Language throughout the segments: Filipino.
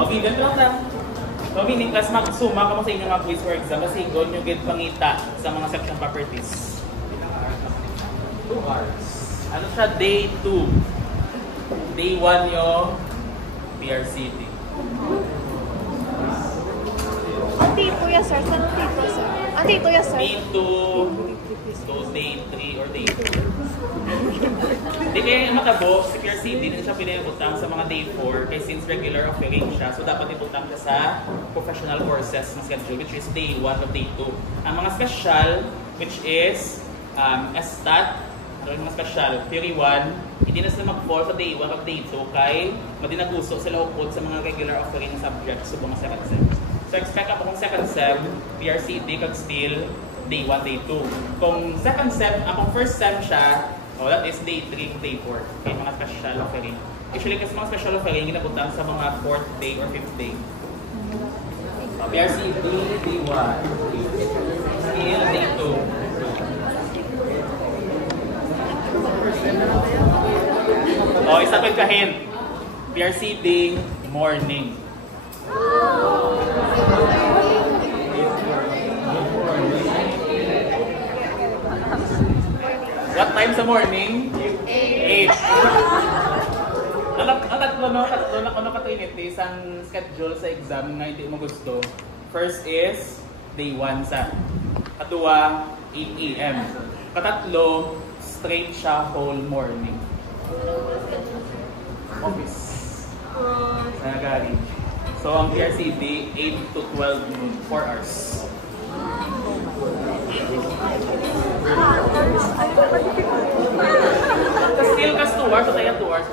Okay, ganito lang. So, meaning class, magsuma ka mo sa inyong mga quiz for exam kasi doon yung get pangita sa mga section properties. 2 hours. Ano siya? Day 2. Day 1 yung PRCT. Ang tipo ya, sir. Saan ang tipo, sir? Ang tipo ya, sir? Day 2. So, day 3 or day 4. Hindi kayo matabo, si PRCT, hindi siya pinibutang sa mga day 4 kasi since regular offering siya, so dapat ibutang siya sa professional courses na schedule, which is day 1 of day 2. Ang mga special, which is STAT, so yung mga special, theory 1, hindi na sila mag-fall sa day 1 of day 2 kay madinaguso sila upod sa mga regular offering subjects sa mga second sem. So expect ako kung second sem, PRCT kag still day 1, day 2. Kung second sem, kung first sem siya, that is day 3, day 4. Okay, mga special offering. Usually kasi mga special offering, ginabutang sa mga 4th day or 5th day. So, PRCT, day 1. Still, day 2. O, isa pa kahin. PRCT, morning. What time sa morning? 8. Ang tatlo na katuinit isang schedule sa exam na hindi mo gusto. First is day 1 sa. Katuwa, 8 AM. Katatlo, straight siya whole morning. Office. Sa garage. So ang PRCT, 8 to 12 noon, 4 hours. Still kas 2 hours, o kaya 2 hours.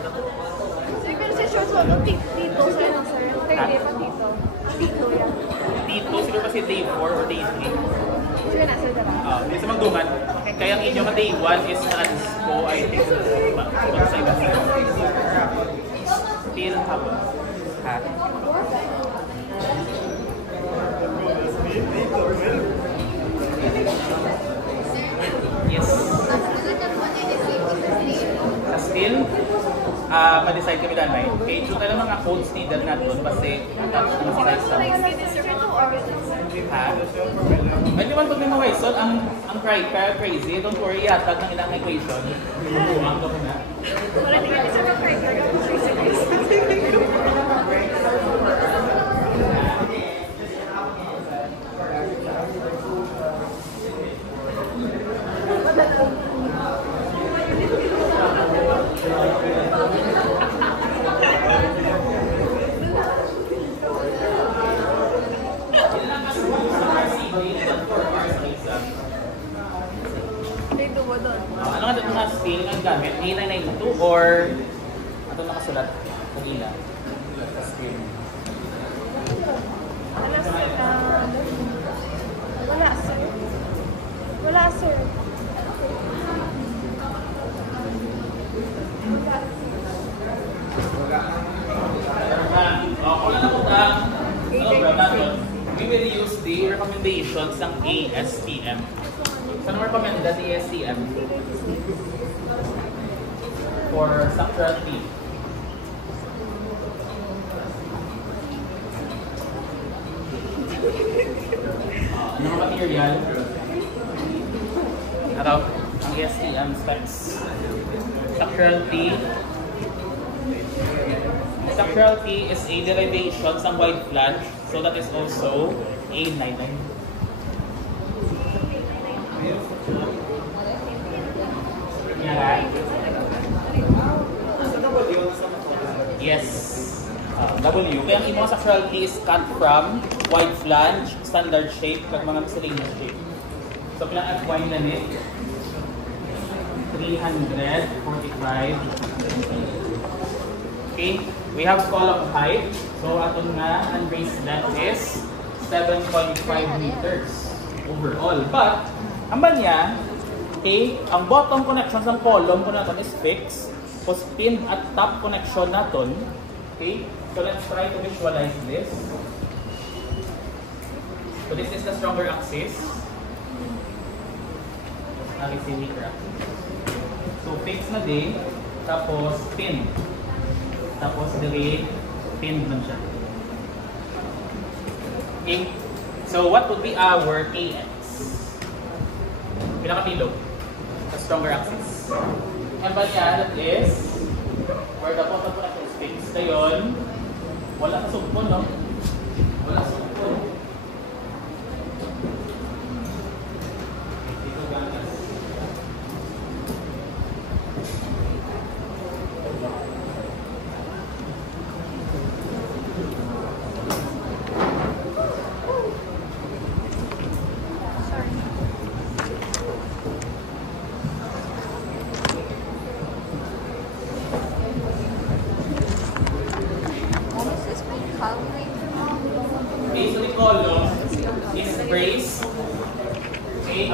Siguro si short solo, tito sa ano, sir? Third day pa tito. Tito yan. Tito, siguro kasi day 4 or day 3. Sige na, sir, diba? Hindi sa magduman. Kaya ang inyong day 1 is transco, I think. Still hapon. Ha? Yes. Sa still, ma-decide kami dahil may. Okay, so tayo mga codes needed natin kasi attach na sa ha? Medyo man pag may mga ways, ang crazy, don't worry, yatag ng ilang equation. Bubuang ko na. Wala din kasi sa crazy. Ano nga ito mga skill ng gamit? A992 or ito nakasulat? Kanila. Skill. Wala, sir. Wala, sir. Wala, sir. Kung ano po we will use the recommendations ng ASTM. Saan recommended the ASTM? For structural T. Ano ang material? Ano? Ang ASTM specs. Structural T. Structural T is a derivation sa wide flange, so that is also A99. Yes. W. Kaya ang imong structural T is cut from wide flange, standard shape, kag mga miscellaneous shape. So, pilang FY na nit? 345. Okay. We have column height. So, aton nga, ang base length is 7.5 meters overall. But, ang ba niya, okay, ang bottom connection ng column ko natin is fixed. Tapos pin at top connection natin. Okay, so let's try to visualize this. So this is the stronger axis. This is the weaker axis. So fixed na din. Tapos pin. Tapos dili pin man siya. Okay? So what would be our KX? Pinakapilog. The stronger axis. And ba niya, that is where the bottom pressure is fixed. Ngayon, wala sa sugpon, no? Wala sa sugpon. Dito ganas.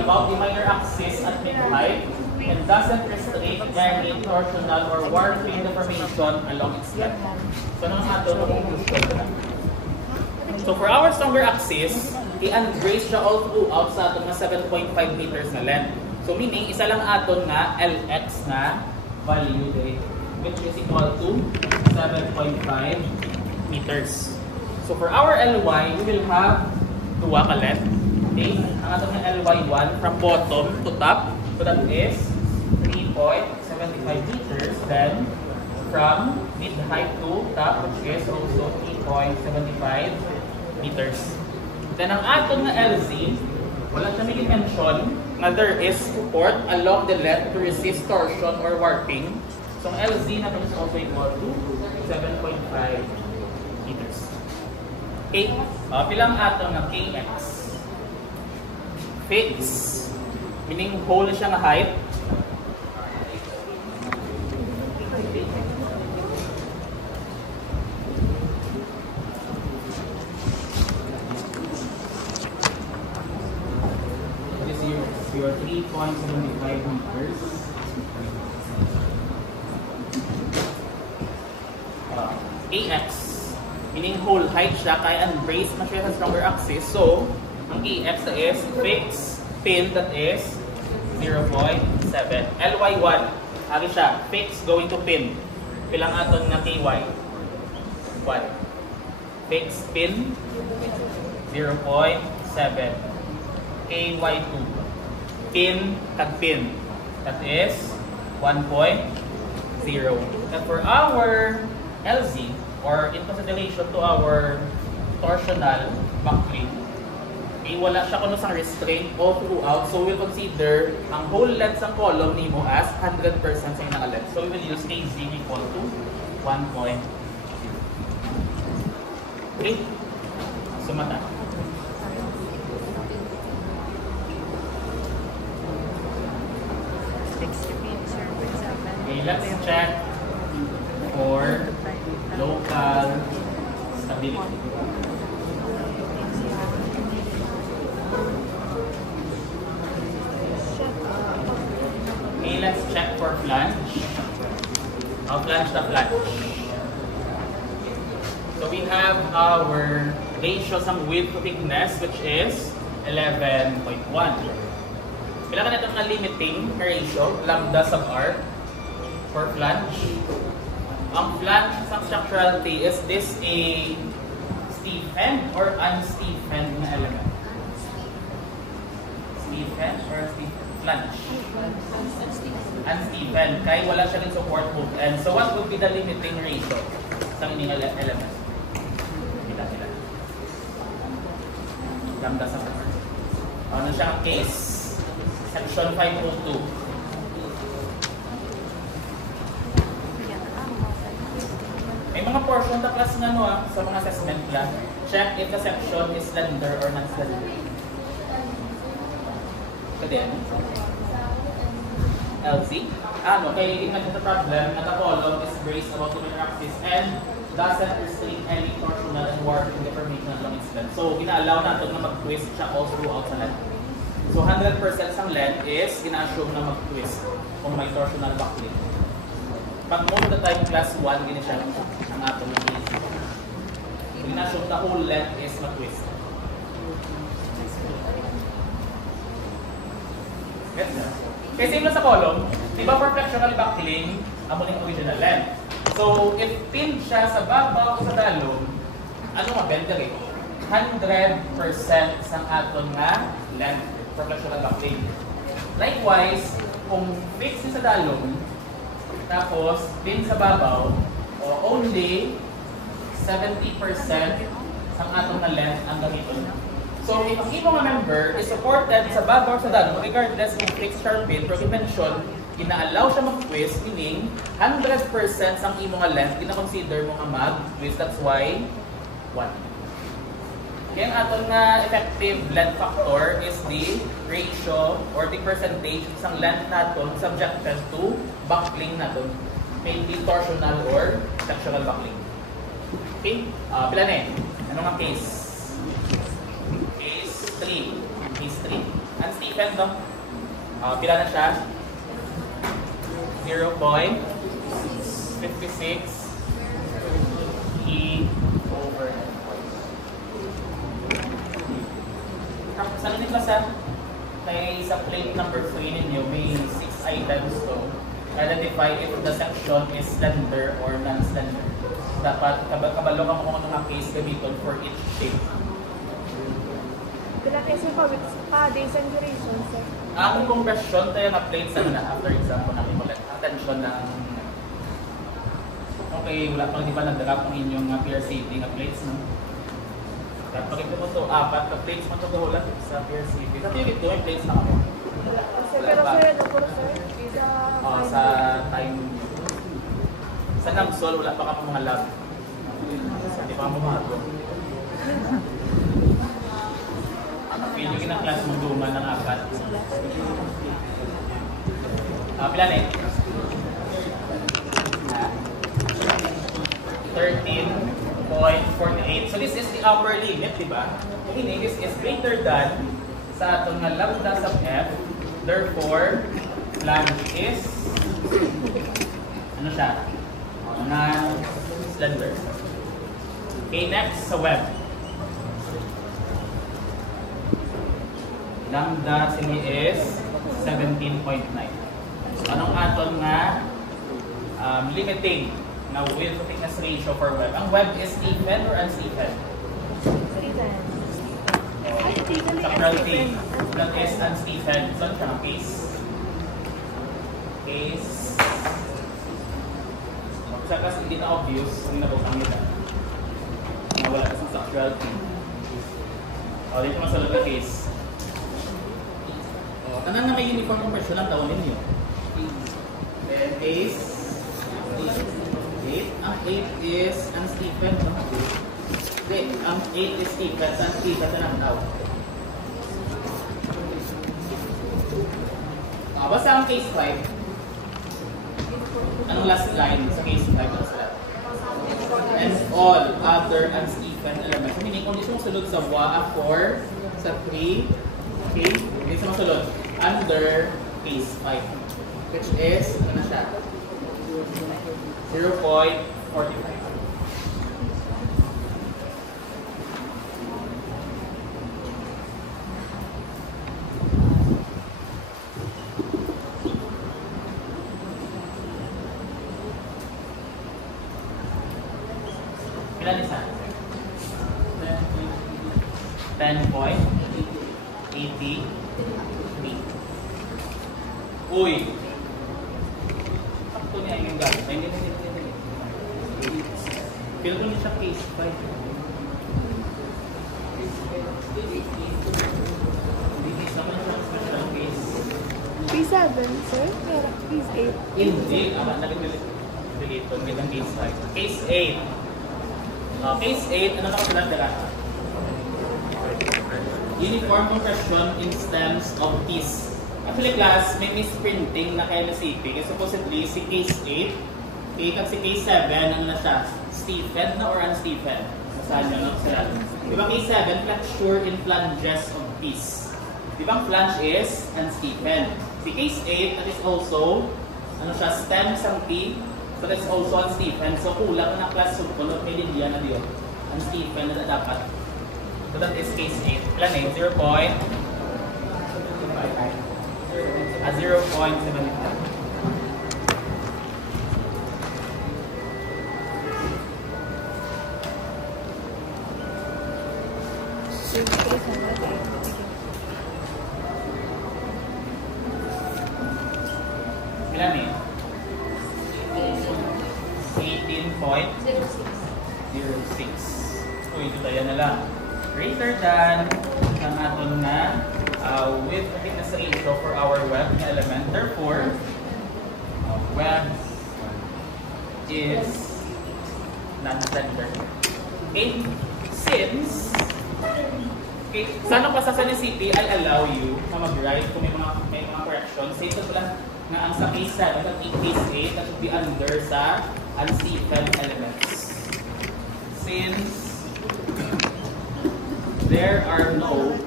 About the minor axis at mid-height and doesn't restrict any torsional or warping deformation along its length. So, ano nga ito? Conclusion. So, for our stronger axis, i-unbrace siya all throughout sa aton na 7.5 meters na length. So, meaning, isa lang aton nga LX na value day, which is equal to 7.5 meters. So, for our LY, we will have duwa ka length. Okay, ang atong LY1 from bottom to top, so that is 3.75 meters. Then from mid-height to top, which is also 3.75 meters. Then ang atong na LZ, wala siya may mention na there is support along the length to resist torsion or warping. So ang LZ na is also equal to 7.5 meters. Okay, pilang atong na KX. Fix, meaning whole siya nga height. This is your 3.75 meters. AX, meaning whole height siya, kaya unbrace na siya sa stronger axis. So, ang EX is fixed pin, that is 0.7. LY1, agi siya, fixed going to pin. Pilang aton na KY? 1. Fixed pin, 0.7. KY2, pin kag pin, that is 1.0. And for our LZ, or in consideration to our torsional backplane, wala siya kuno sang restraint all throughout, so we'll consider ang whole length ng column nimo as 100% sa inang length. So we will use KZ equal to 1.0. Okay? Sumata. Okay, let's check for local stability. Okay, let's check for flange. Flange na flange. So we have our ratio ng width to thickness, which is 11.1. Kailangan natin na limiting ratio, lambda sub r, for flange. Ang flange sa structurality, is this a stiffened or unstiffened na element? Stiffened or stiffened? Flange. Unstiffened. Kaya wala siya rin support both ends. So what would be the limiting ratio sa inyong element? Kita sila. Lambda sub r. Ano siya case? Section 502. May mga portion na class nga sa mga assessment plan. Check if the section is slender or not slender. So then, LC. Kaya hindi natin the problem na the column is braced about the middle axis and doesn't restrict any torsional and warping deformation along its length. So, gina-allow natin na mag-twist siya all throughout sa length. So 100% ng length is gina-assume na mag-twist kung may torsional backplane. Pag most of the time class 1, gina siya ang atong case. So gina-assume na whole length is mag-twist. Kasi same lang sa column, di ba for flexural backplane, amo yung original length. So if pinned siya sa babaw sa dalong, ano nga bend rin? 100% sang aton nga length for flexural buckling. Likewise, kung fixed sa dalong, tapos pin sa babaw, o only 70% sang aton nga length ang gamiton. So, if ang imong member is supported sa babaw sa dalong, regardless kung fixed or pin, pero mention, ina-allow siya mag-twist, meaning 100% sang imong nga length, ina-consider mo nga mag-twist. That's why 1. Kaya ang aton nga effective length factor is the ratio or the percentage isang length naton subjected to buckling naton. Mainly torsional or flexural buckling. Okay? Pila na eh? Ano nga case? Case 3. Case 3. And Stephen, no? Pila na siya? 0.56 E over N. Sa nito klasa, sa plate number 3 ninyo, may 6 items to. Identify if the section is slender or non-slender. Dapat kabalo ka mo kung ano nga case gamiton for each shape. Pila kasi days and duration, sir. Ang compression tayo na plates na after example natin ulit. Attention ng okay, wala pang di ba nagdala pang inyong PRCT nga plates, no? At pakita mo ito, 4 na plates mo ito kahulat sa PRCT. Sa PRCT, may plates na ako. Pero sir, ano po sir? Sa time. Sa NAMSOL, wala pa ka mga lab. Hindi pa mo mahato. Pwede yung class mong duman ng 4. Pila na eh? 13.48. So this is the upper limit, di ba? Meaning this is greater than sa atong nga lambda sub F. Therefore, flange is ano siya? Non-slender. Okay, next sa web. Lambda sini is 17.9. So anong aton nga limiting na width thickness ratio for web? Ang web is Stephen or unstephen? Stephen. Sacral T. That is unstephen. So ano siya ang case? Case. Sa kasi hindi na obvious, hindi na bukang nila. Wala kasi sacral T. O, dito masalot na case. Tanan na may uniform compression lang tawon ninyo. Then case 8. Ang 8 is unstephen, no? Hindi, ang 8 is stephen. Unstephen na lang daw. Basta ang case 5. Anong last line sa case 5? And all other unstephen elements. Meaning, kung gusto mong sulod sa 4, sa 3, okay? Gusto mong sulod under case 5, which is, ano na siya? 0.45. Ilan isa? 10.83. Uy! Sakto niya yung gamit. Hindi. Feel ko niya siya case 5. Hindi naman siya special case. Case 7, sir? Case 8. Hindi. Nag-delete ito. May case 5. Case 8. Case 8, ano nakasulat dala? Uniform compression in stems of teeth. Actually, class, may misprinting na kaya nasiping. Supposedly, si case 8, okay, kag si case 7, ano na siya? Stephen na or unstephen? Saan nyo, no? Diba case 7, flexure in flanges of teeth. Diba ang flange is unstephen. Si case 8, that is also, ano siya, stem sang teeth. So that's also unstephen. So kulang na class subpunod, may linya na diyo. Unstephen na dapat. So that is case 8. Plan eh, 0.75. 0.75. Ilan eh? 18.06. So, ito tayo na lang. Greater than ang aton na width thickness ratio for our web na element. Therefore, web is non-slender. Okay? Since sa anong pasasa ni CP, I'll allow you na mag-write kung may mga corrections. Say ito pala nga ang sa case 7 at case 8 that would be under sa unstable elements. Since there are no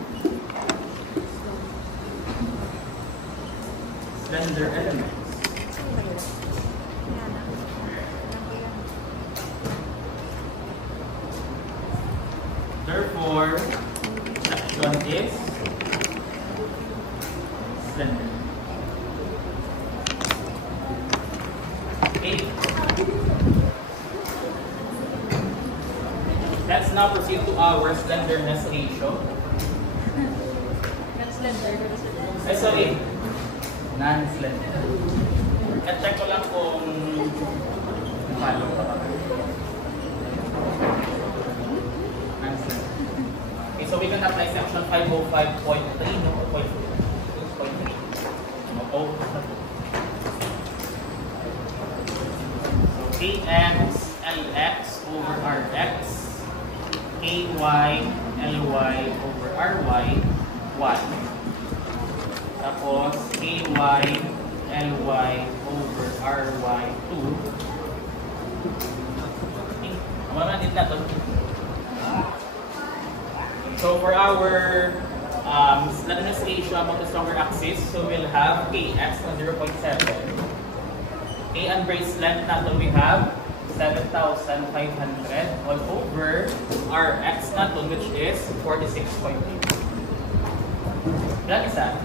slender elements, therefore, section is slender. Okay. Let's now proceed to our slenderness ratio. Ay, sorry. Non-slender. At-check ko lang kung follow pa ba. Non-slender. Okay, so we can apply section 505.3, no? 2.3. Oh. Kx Lx over Rx, Ky Ly over Ry, 1. Tapos Ky Ly over Ry, 2. Okay. Mamanatin na ito. So for our slenderness ratio about the stronger axis, so we'll have Kx na 0.7. A and brace length natin we have 7,500 all over our X natin which is 46.8. Ilan isa?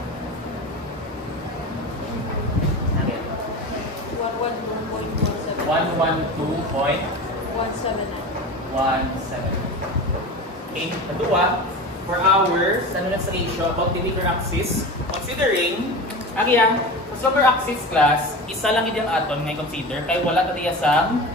112.179. Okay, kadua, for our slenderness ratio about the weaker axis, considering ang stronger axis class, isa lang yung aton ngay consider kay wala tadiya sang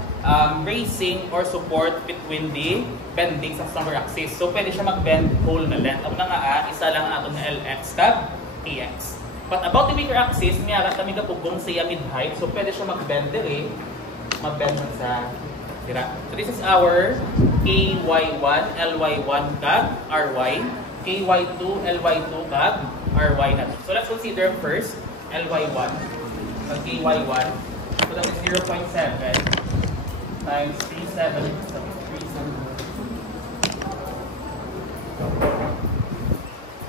bracing or support between the bending sa stronger axis. So pwede siya mag-bend whole na length. Ang nga isa lang aton na Lx kag Tx. But about the weaker axis, miyara kami gapugong sa mid height. So pwede siya mag-bend dire, mag-bend man sa dira. So this is our Ky1, Ly1 kag Ry, Ky2, Ly2 kag Ry na. So let's consider first Ly1 and Ky1. So that is 0.7 times 37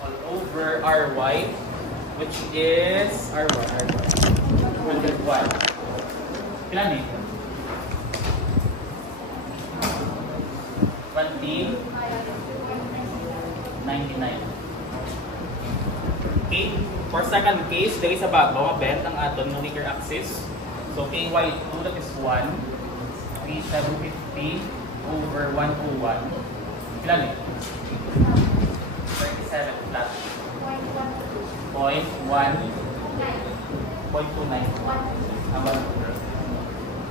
all over Ry, which is Ry 101. Ilan eh? 2099. Okay, for second case, there is a bago, bend ang aton ng weaker axis. So Ky2, that is 1, 3750 over 101. Ilan eh? 37 plus 0.29.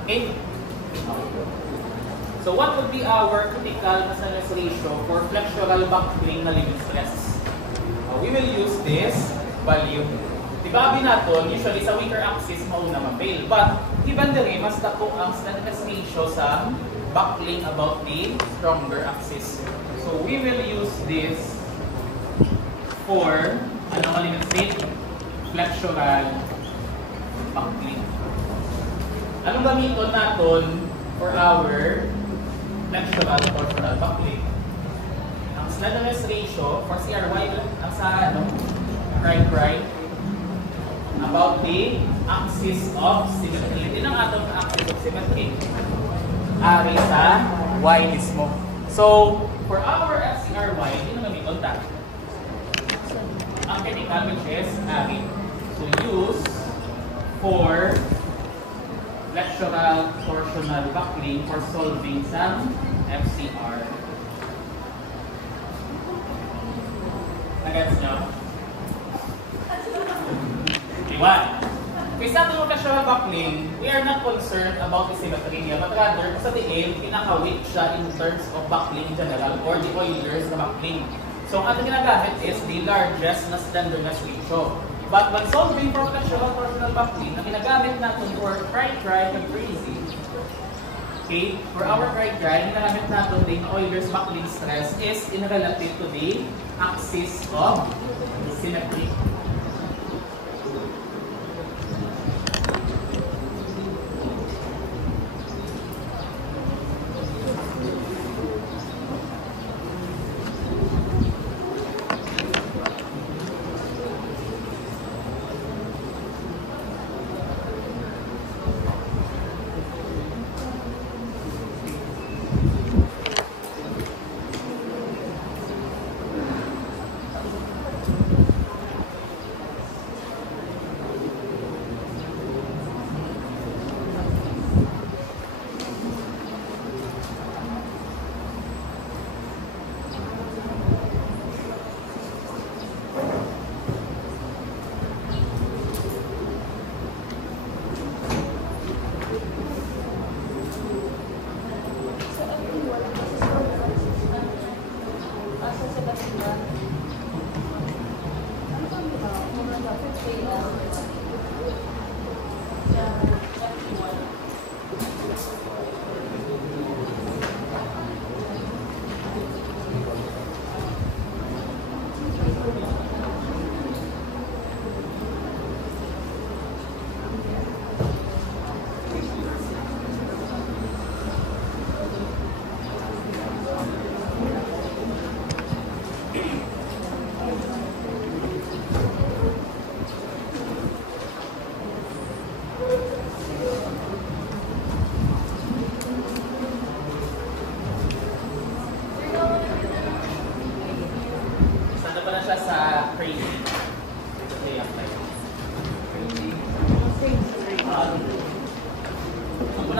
Okay? So what would be our critical slenderness ratio for flexural backplane na limit stress? We will use this value. Diba abi natin, usually sa weaker axis mauna ma-fail. But given dire, mas dako ang slenderness ratio sa backplane about the stronger axis. So we will use this for ano nga limit state? Flexural backplane. Anong gamiton natin for our flexural torsional backplane? Ang slenderness ratio for CRY ang sa ano, right about the axis of symmetry. Hindi ng atong axis of symmetry. Ari sa Y mismo. So, for our FCRY, hindi na gamiton ta. Ang technical which is ari. So, use for flexural torsional backplane for solving some FCR. Nagets nyo? Iwan. Kaya sa ating flexural buckling, we are not concerned about the symmetry niya, but rather, sa diin, pinaka-weak siya in terms of buckling in general, or the Euler's na buckling. So, ang ating ginagamit is the largest na slenderness ratio. But when solving for flexural torsional buckling, ang ginagamit natin for try and crazy. Okay, for our try, ang ginagamit natin din Euler's buckling stress is in relative to the axis of symmetry.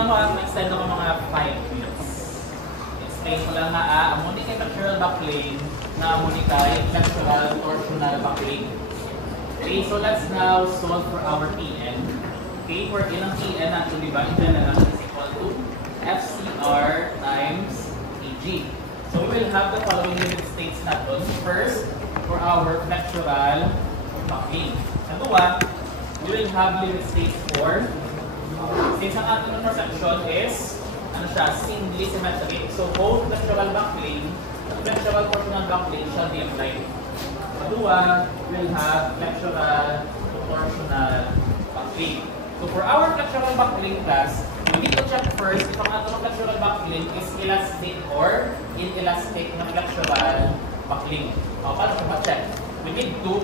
Ma-extend ako mga 5 minutes. Explain ko lang na amuni kay flexural buckling na amuni kay flexural torsional buckling. Okay, so let's now solve for our Pn. Okay, for ilang Pn natin, diba, in general is equal to FCR times Ag. So we will have the following limit states natin. First, for our flexural buckling. Natuwa, we will have limit states for since ang ating perception is singly symmetric. So both flexural buckling and flexural torsional buckling shall be applied. Kadua will have flexural torsional buckling. So for our flexural buckling class, we need to check first if ang ating flexural buckling is elastic or inelastic na flexural buckling. Paano ko ma-check? We need to